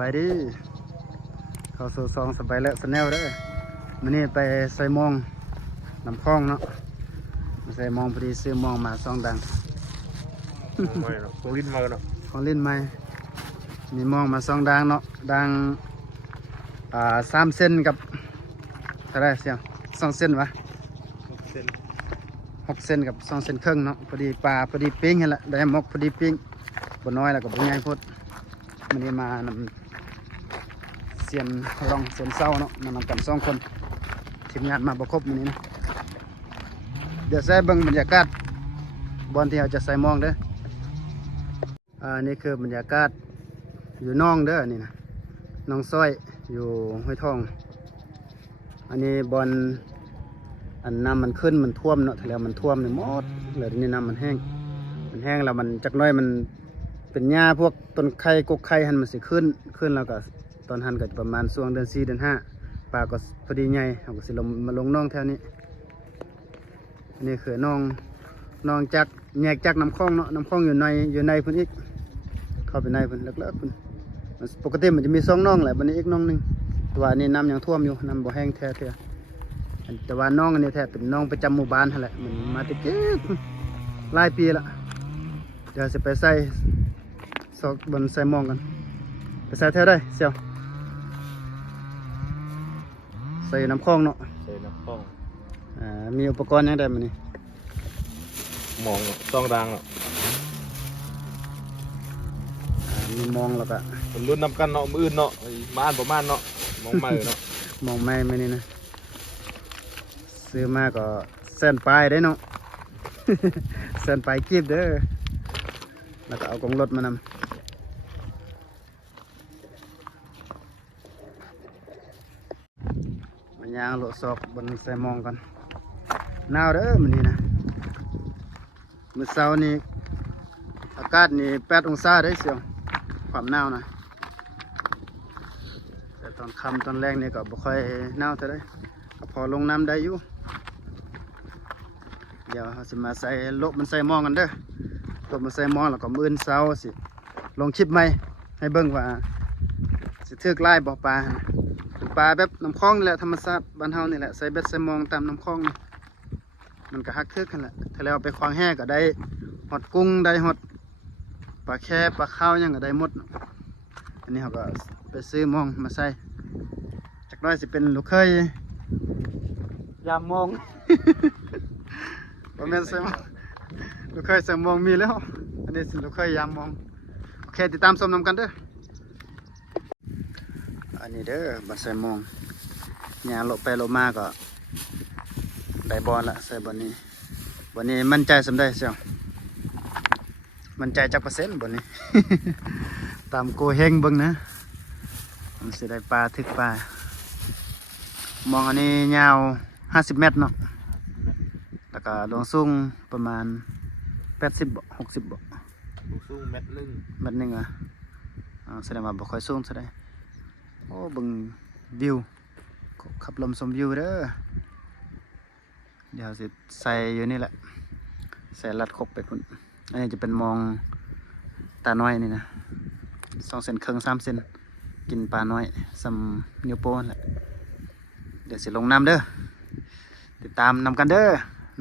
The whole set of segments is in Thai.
บายดีเข้าสู่ซองสบายแล้วสแนลเด้อมื้อนี้ไปใส่มองน้ำคลองเนาะมาใส่มองพอดีซื้อมองมาซองดัง ไม่เนาะของลิ้นมาเนาะ ของเล่นใหม่มีมองมาซองดังเนาะดัง3 เซนกับเท่าไรเสียง2 เซนวะ เส้น 6 เซนกับ2 เซนครึ่งเนาะพอดีปลาพอดีปิ้งนี่แหละได้หมกพอดีปิ้งบ่น้อยแล้วก็บ่ใหญ่โพดมื้อนี้มานำเสียนรองเสียนเศร้าเนาะมานำกัน2 คนทีมงานมาบ่ครบมื้อนี้นะเดี๋ยวใส่เบิ่งบรรยากาศบอนที่เราจะใส่มองเด้อนี่คือบรรยากาศอยู่น้องเด้อนี่นะน้องซ้อยอยู่ห้วยทองอันนี้บอนอันน้ำมันขึ้นมันท่วมเนาะทะเลมันท่วมเนี่ยหมดเลยนี่น้ำมันแห้งแล้วมันจักหน้อยมันเป็นหญ้าพวกต้นไข่กกไข่หันมันสิขึ้นแล้วก็ตอนหันก็ประมาณช่วงเดือน4 เดือน 5ปลาก็พอดีใหญ่เขาก็สิมาลงน้องแถวนี้อันนี้คือน้องจากแยกจากน้ำคลองเนาะน้ำคลองอยู่ในพื้นอีกเข้าไปในพื้นเลิกๆพื้นปกติมันจะมี2 น้องแหละวันนี้อีกน้องหนึงแต่ว่านี่น้ำยังท่วมอยู่น้ำบ่แห้งแท้แต่ว่าน้องอันนี้แท้เป็นน้องประจำหมู่บ้านนั่นแหละมันมาติดหลายปีละเดี๋ยวจะไปใส่ซอกบนใส่มองกันไปใส่แท้ได้เสี่ยวใส่น้ำคลองเนาะ ใส่น้ำข้อง มีอุปกรณ์ยังได้มั้ยนี่ มองต้องดังเนาะ มีมองแล้วก็ มันรุ่นนำกันเนาะมืออื่นเนาะบ้านประมาณเนาะมองใหม่เนาะ มองไม่นี่นะซื้อมาก็เส้นปลายได้เนาะ เส้นปลายกีบเด้อแล้วก็เอากรงรถมานำมันยางโลซอกบนใส่มองกันหนาวเด้อมันนี่นะมื้อเช้านี้อากาศนี่8 องศาได้เสียงความหนาวนะแต่ตอนค่ำตอนแรกนี่ก็บ่ค่อยหนาวเท่าใดก็พอลงน้ำได้อยู่เดี๋ยวเราสิมาใส่โลบมันใส่มองกันเด้อโลบมันใส่มองแล้วก็มื้ออนเช้าสิลงคลิปใหม่ให้เบิ่งว่าสิถึกลายบ่ปลาเป็นปลาแบบน้ำคลองนี่แหละธรรมชาติบ้านเฮานี่แหละใส่เบ็ดใส่มองตามน้ำคลองนี่มันก็ฮักคึกกันแหละถ้าแล้วไปควางแห้ก็ได้หอดกุ้งได้หอดปลาแค่ปลาข้าวหยังก็ได้หมดอันนี้เขาก็ไปซื้อมองมาใส่จักหน้อยสิเป็นลูกเคยยามมอง บ่แม่นใส่มองลูกเคยใส่มองมีแล้วอันนี้สิลูกเคยยามมองโอเคติดตามชมนำกันเด้ออันนี้เด้อบัดใส่มองย่างลงไปลงมาก็ได้บอลละใส่บอลนี้วันนี้มั่นใจสำได้เสียวมั่นใจจัก%บอลนี้ ตามโกเฮงเบิ่งนะมันสิได้ปลาทึกปลามองอันนี้ยาว50 เมตรเนาะแล้วก็ลงสูงประมาณ80 บ่ 60 บ่ สูง1 เมตร เมตรหนึงอ่ะแสดงว่าบ่ค่อยสูงซะได้โอ้เบิ่งวิวขับลมชมวิวเด้อเดี๋ยวสิใส่อยู่นี่แหละใส่ลัดครบไปพุ่นอันนี้จะเป็นมองตาน้อยนี่นะ2 เซนครึ่ง3 เซนกินปลาน้อยสำนิ้วโป้งแหละเดี๋ยวสิลงน้ำเด้อติดตามนำกันเด้อ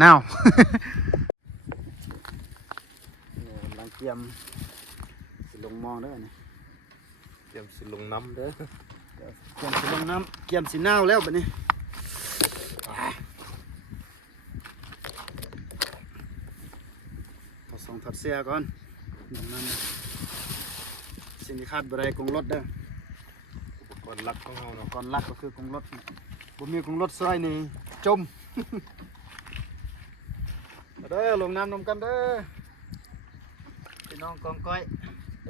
หนาว กำลังเตรียมสิลงมองเด้อนี่ เตรียมสิลงน้ำเด้อ เดี๋ยวเตรียมสิลงน้ำเตรียมสิหนาวแล้วบัดนี้ถอดถอดเสื้อก่อนอย่างนั้นสิ่งที่ขาดบ่ได้กงรถเด้อ อุปกรณ์หลักของเราเนาะ ก่อนลักก็คือกงรถบ่มีกงรถซอยนี่จม เด้อลงน้ำนมกันเด้อพี่น้องกองก้อย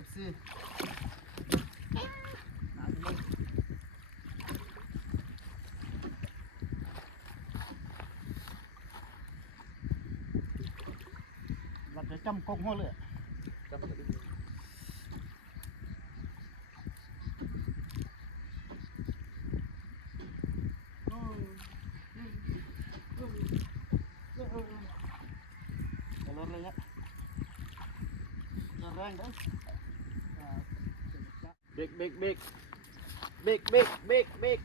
FC เราจะจำกงหัวเลย เบรกเบรกเบรกเบรกเบรกเบรกเบรก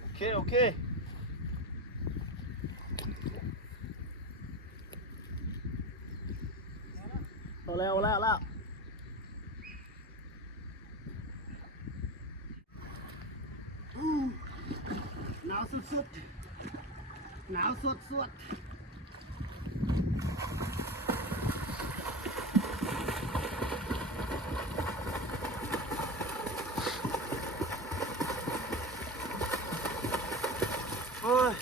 โอเคโอเคเอาแล้วเอาแล้วเอาแล้วหนาวสุดๆหนาวสุดๆโอ้ย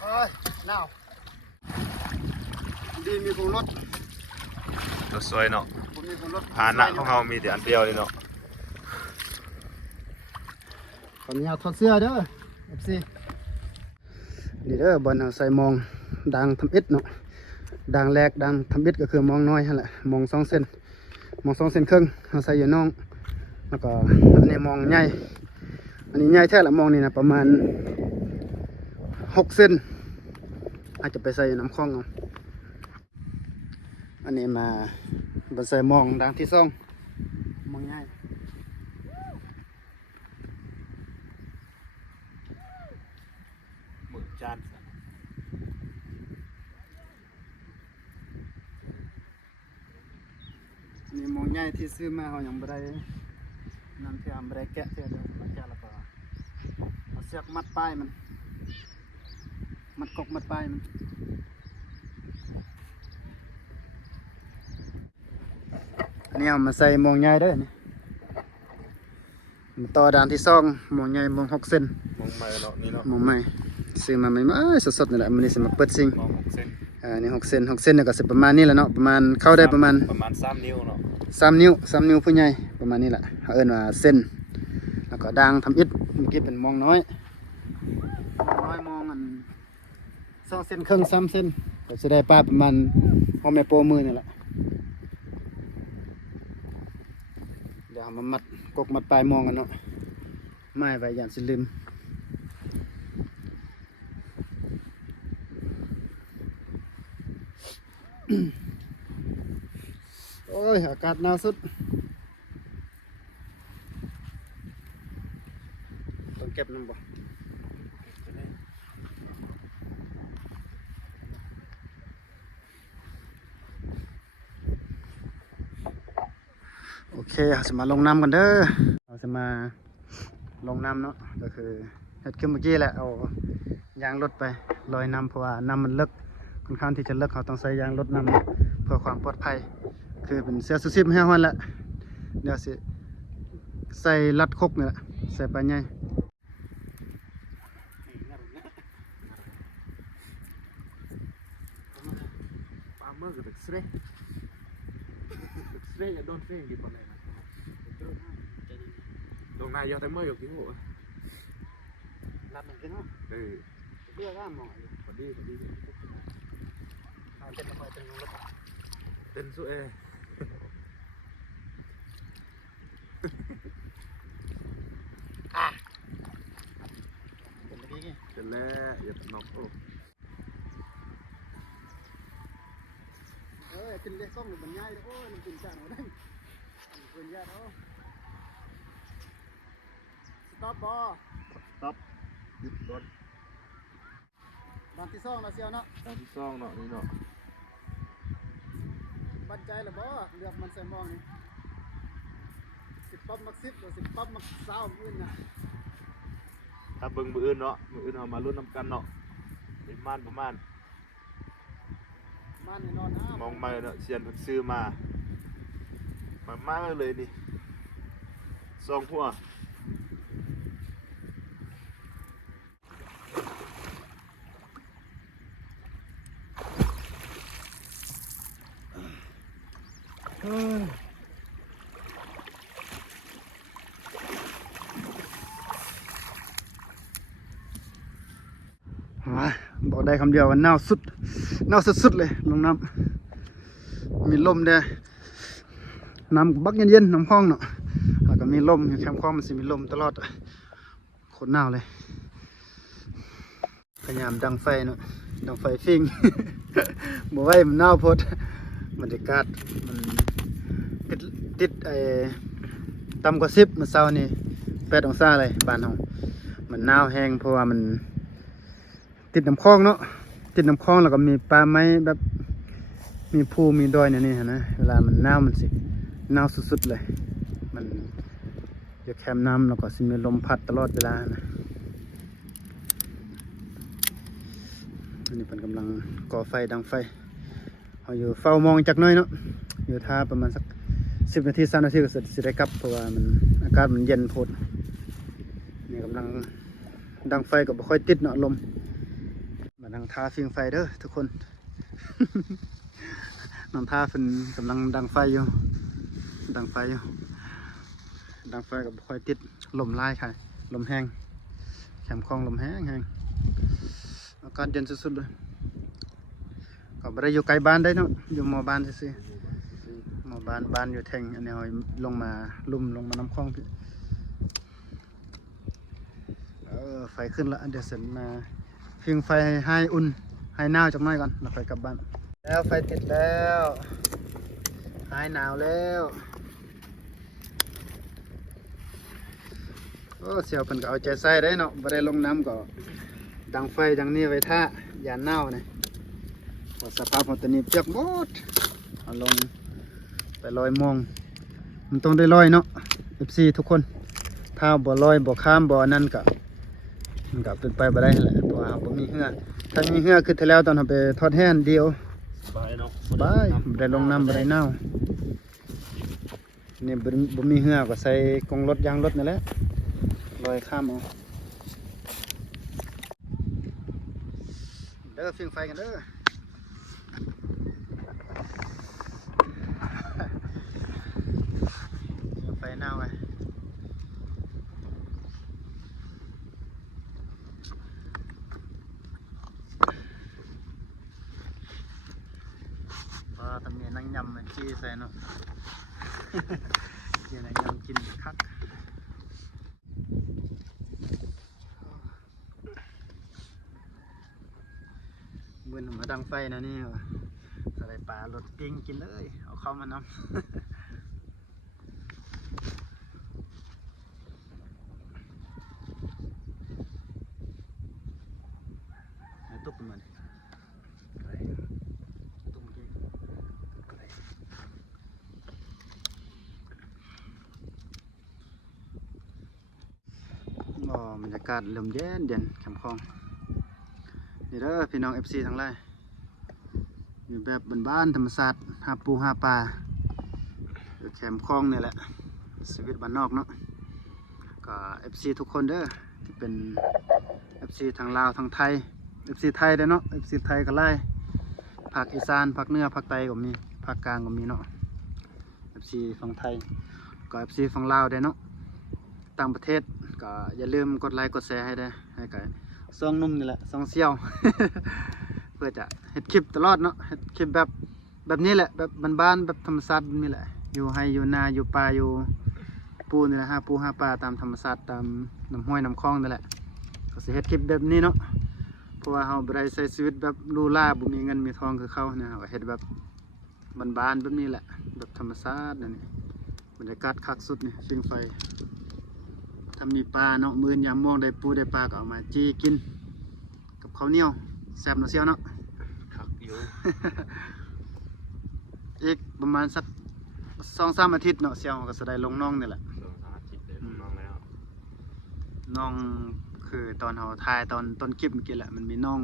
โอ้ยหนาวดีมีผงรถ รถสวยเนาะ ผมมีผงรถ พาหนะของเรามีแต่อันเดียวเลยเนาะ ขออนุญาตถอดเสื้อเด้อ FC นี่เด้อบอลเอาใส่มองดังทำอิฐเนาะดังแรกดังทำอิฐก็คือมองน้อยนั่นแหละมอง2 เซนมอง2 เซนครึ่งเอาใส่อยู่น้องแล้วก็อันนี้มองใหญ่อันนี้ใหญ่แท้ละมองนี่นะประมาณ6 เซนอาจจะไปใส่น้ำคลองเอาอันนี้มาใส่มองดังที่2มองใหญ่ หมึกจาน นี่มองใหญ่ที่ซื้อมาเขายังไม่ได้นั่นเพื่อไม่ได้แกะเพื่อเดี๋ยวมาแกะแล้วก็เอาเสือกมัดปลายมันมัดกกมัดปลายมันอันนี้เอามาใส่มองใหญ่เด้อนี่มาต่อด่านที่2มองใหญ่มอง6 เซน มองใหม่เนาะนี่เนาะ มองใหม่ซื้อมาใหม่สดๆนี่แหละมันนี่สิมาเปิดซิง มอง6 เซน นี่6 เซน6 เซนเนี่ยก็สิประมาณนี้แหละเนาะประมาณเข้าได้ประมาณ 3 นิ้วเนาะ 3 นิ้ว3 นิ้วผู้ใหญ่ประมาณนี้แหละเขาเอิ้นว่าเส้นแล้วก็ด่างทำอิฐเมื่อกี้เป็นมองน้อยมองอัน2 เซนครึ่ง3 เซนก็จะได้ปลาประมาณพอแม่โปมือนี่แหละเดี๋ยวเอามามัดกกมัดปลายมองกันเนาะไม้ไว้อย่างสิลืม โอ้ยอากาศหนาวสุดต้องเก็บน้ำบ่โอเคเราจะมาลงน้ำกันเด้อเราจะมาลงน้ำเนาะก็คือเฮ็ดขึ้นเมื่อกี้แหละเอายางรถไปลอยน้ำเพราะว่าน้ำมันลึกค่อนข้างที่จะลึกเขาต้องใส่ยางรถน้ำเพื่อความปลอดภัยคือเป็นเสื้อชูชีพให้มันแหละเดี๋ยวสิใส่รัดคกนี่แหละใส่ไปใหญ่ปลาเมื่อกับสเตรย์อย่าโดนเฟงกินบอลเลยลงนายยอดแต่เมื่ออยู่กี่หัว รัดมันขึ้นเนาะเลือกอ้ามหมออยู่ พอดีเอาเก็บมาเป็นรถ เต้นสู้เป็นไปดี เต้นแล้วอย่าตนอกโอ้ กินเล็กซ่องหรือบรรยายโอ้ยมันกินจานหัวได้เป็นยาเนาะสต็อปบอหยุดรถบ้านที่2นะเซียวเนาะ ตอนที่ซ่องเนาะนี่เนาะ บันใจหรือบ่เลือกมันใส่มองนี่10 ปั๊บมัก10หรือ10 ปั๊บมัก20มื้อน่ะ ถ้าเบิ่งมืออื่นเนาะมืออื่นเอามาลุ้นนำกันเนาะเป็นม่านประมาณ มาแน่นอนนะ มองมาเนาะเชียนเพิ่นซื้อมาเลยนี่ซองหัวบอกได้คำเดียวว่าหนาวสุดเลยลงน้ำมีลมแดน้ำบักเย็นๆน้ำคลองเนาะแล้วก็ มีลมอยู่แคมป์คลองมันสิมีลมตลอดโคตรหนาวเลยพยายามดังไฟเนาะดังไฟฟิง บ่ไหวมันหนาวโพดบรรยากาศมันติดต่ำกว่า10มื้อเช้านี่8องศาเลยบ้านเฮามันหนาวแห้งเพราะว่ามันติดน้ำคลองเนาะติดน้ำคลองแล้วก็มีป่าไม้แบบมีภูมีดอยเนี่ยนี่นะเวลามันหนาวมันสิหนาวสุดๆเลยมันอยู่แคมป์น้ำแล้วก็สิมีลมพัดตลอดเวลานะอันนี้เป็นกำลังก่อไฟดังไฟเราอยู่เฝ้ามองจักหน้อยเนาะอยู่ท่าประมาณสัก10 นาที3 นาทีก็สิได้กลับเพราะว่ามันอากาศมันเย็นโพดนี่กำลังดังไฟก็บ่ค่อยติดเนาะลมมาดังท่าฟิงไฟเด้อทุกคน น้องท่าเป็นกำลังดังไฟอยู่ดังไฟก็บ่ค่อยติดลมไล่ค่ะลมแห้งแคมป์คลองลมแห้งอากาศเย็นสุดๆเลยก็บ่ได้อยู่ไกลบ้านได้เนาะอยู่หมู่บ้านซื่อๆหมู่บ้านอยู่แท่งอันนี้เอาลงมาลุ่มลงมาน้ำคลองพี่ไฟขึ้นแล้วเดี๋ยวเสร็จมาฟิงไฟให้อุ่นให้หนาวจักหน่อยก่อนแล้วค่อยกลับบ้านแล้วไฟติดแล้วหายหนาวแล้วโอ้เสี่ยวเพิ่นก็เอาใจใส่ได้เนาะบ่ได้ลงน้ำก็ดังไฟดังนี้ไว้ท่ายานหนาวนี่ว่าสภาพของตัวนี้เปียกหมดเอาลงไปลอยมองมันต้องได้ลอยเนาะ FC ทุกคนถ้าบ่ลอยบ่ข้ามบ่นั่นก็มันก็เป็นไปบ่ได้แหละเพราะว่าบ่มีเหือถ้ามีเหือคือที่แล้วตอนเราไปทอดแห้งเดียวสบายเนาะ สบายบ่ได้ลงน้ำบ่ได้หนาวนี่บ่มีเหือก็ใส่กรงรถยางรถนี่แหละลอยข้ามเอาเด้อฟิงไฟกันเด้อฟิงไฟหนาวไว้ทำเนียนั่งยำมันจี้ใส่เนาะ จี้นั่งยำกินคักเมื่อมาดังไฟนะนี่ใส่ปลารถปิ้งกินเลยเอาเข้ามานำ ตุ๊กมันบรรยากาศลมเย็นแคมป์คลองนี่เด้อพี่น้อง FC ทั้งหลายอยู่แบบบ้านๆธรรมชาติหาปูหาปลาแคมป์คลองนี่แหละชีวิตบ้านนอกเนาะก็ FC ทุกคนเด้อที่เป็น FC ทางลาวทางไทย FC ไทยได้เนาะ FC ไทยก็ไล่ภาคอีสานภาคเหนือภาคใต้ก็มีภาคกลางก็มีเนาะ FC ฝั่งไทยก็ FC ฝั่งลาวได้เนาะต่างประเทศก็อย่าลืมกดไลค์กดแชร์ให้ได้ให้กับซองนุ่มนี่แหละซองเซี่ยว เพื่อจะเฮ็ดคลิปตลอดเนาะเฮ็ดคลิปแบบนี้แหละแบบบ้านๆแบบธรรมชาติแบบนี้แหละอยู่ให้อยู่นาอยู่ป่าอยู่ปูนี่แหละหาปูหาปลาตามธรรมชาติตามน้ำห้วยน้ำคลองนั่นแหละก็สิเฮ็ดคลิปแบบนี้เนาะเพราะว่าเราบ่ได้ใช้ชีวิตแบบหรูหราบ่มีเงินมีทองคือเขาเนี่ยเราก็เฮ็ดแบบบ้านๆแบบนี้แหละแบบธรรมชาตินั่นนี่บรรยากาศคักสุดนี่ฟิงไฟถ้ามีปลาเนาะมื้อยามม่วงได้ปูได้ปลาก็เอามาจี้กินกับข้าวเหนียวแซ่บเนาะเซี่ยวเนาะคักอยู่ อีกประมาณสัก2-3 อาทิตย์เนาะเซี่ยวก็จะได้ลงน้องนี่แหละ 2-3 อาทิตย์ได้ลงน้องแล้วน้องคือตอนเราถ่ายตอนต้นคลิปเมื่อกี้แหละมันมีน้อง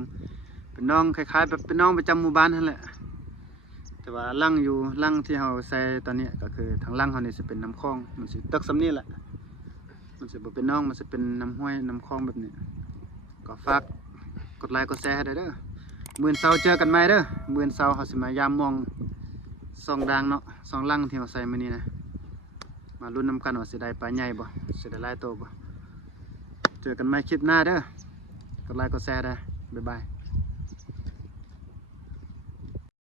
เป็นน้องคล้ายๆแบบเป็นน้องประจำหมู่บ้านนั่นแหละแต่ว่าลั่งที่เราใส่ตอนนี้ก็คือทางลั่งเขานี่จะเป็นน้ำคลองมันสิตึกสำนี้แหละมันจะบ่เป็นน้องมันจะเป็นน้ำห้วยน้ำคลองแบบนี้ก็ฝากกดไลค์กดแชร์ให้ได้เด้อมื้อเช้าเจอกันใหม่เด้อมื้อเช้าเขาสิมายามมองซองดังเนาะซองลั่งที่เราใส่มื้อนี้นะมาลุ้นนำกันว่าสิได้ปลาใหญ่บ่สิได้หลายโตบ่เจอกันใหม่คลิปหน้าเด้อกดไลค์กดแชร์ได้บ๊ายบาย